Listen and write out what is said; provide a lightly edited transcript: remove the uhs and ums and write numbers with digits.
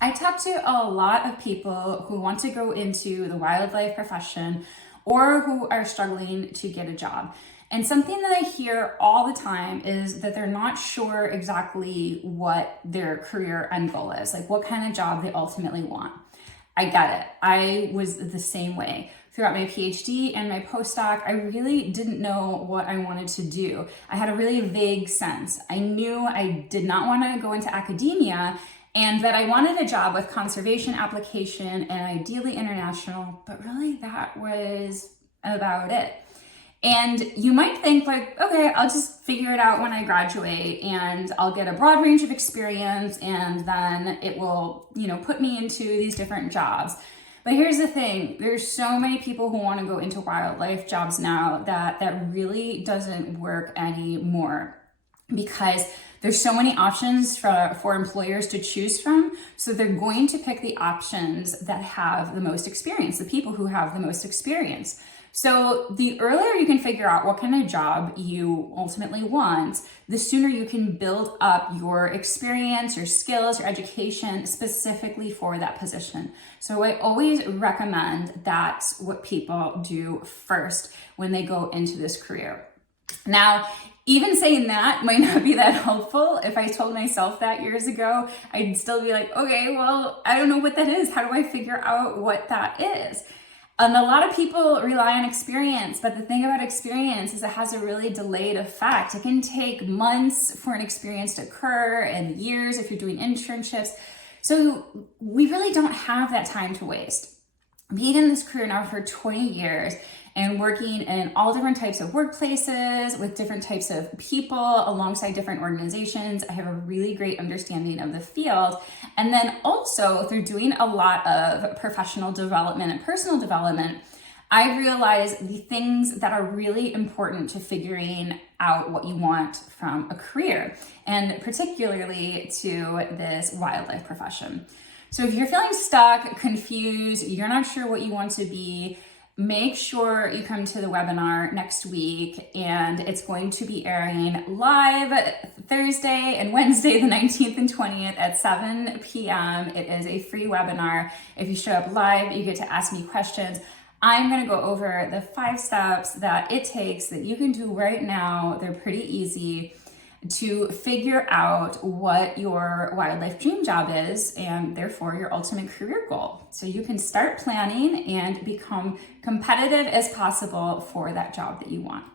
I talk to a lot of people who want to go into the wildlife profession or who are struggling to get a job. And something that I hear all the time is that they're not sure exactly what their career end goal is, like what kind of job they ultimately want. I get it. I was the same way. Throughout my PhD and my postdoc, I really didn't know what I wanted to do. I had a really vague sense. I knew I did not want to go into academia and that I wanted a job with conservation application and ideally international, but really that was about it. And you might think like, okay, I'll just figure it out when I graduate and I'll get a broad range of experience and then it will, put me into these different jobs. But here's the thing, there's so many people who want to go into wildlife jobs now that really doesn't work anymore because there's so many options for employers to choose from. So they're going to pick the options that have the most experience, the people who have the most experience. So the earlier you can figure out what kind of job you ultimately want, the sooner you can build up your experience, your skills, your education specifically for that position. So I always recommend that's what people do first when they go into this career. Now, even saying that might not be that helpful. If I told myself that years ago, I'd still be like, okay, well, I don't know what that is. How do I figure out what that is? And a lot of people rely on experience, but the thing about experience is it has a really delayed effect. It can take months for an experience to occur and years if you're doing internships. So we really don't have that time to waste. Being in this career now for 20 years and working in all different types of workplaces with different types of people alongside different organizations, I have a really great understanding of the field. And then also through doing a lot of professional development and personal development, I realized the things that are really important to figuring out what you want from a career, and particularly to this wildlife profession. So if you're feeling stuck, confused, you're not sure what you want to be, make sure you come to the webinar next week, and it's going to be airing live Thursday and Wednesday, the 19th and 20th at 7 p.m. It is a free webinar. If you show up live, you get to ask me questions. I'm going to go over the 5 steps that it takes that you can do right now. They're pretty easy to figure out what your wildlife dream job is and therefore your ultimate career goal. So you can start planning and become competitive as possible for that job that you want.